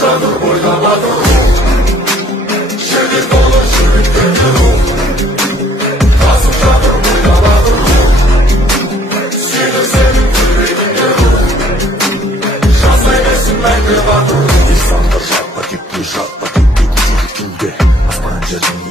жатыр бойда батыр рух, жерде толы жігіттерге рух. Тасып жатыр бойда батыр рух, сүйді сенің жүрегіңде рух. Жаздай берсін мәңгі батыр рух. İnsanlar жатпа кетпей күйге, аспан жердің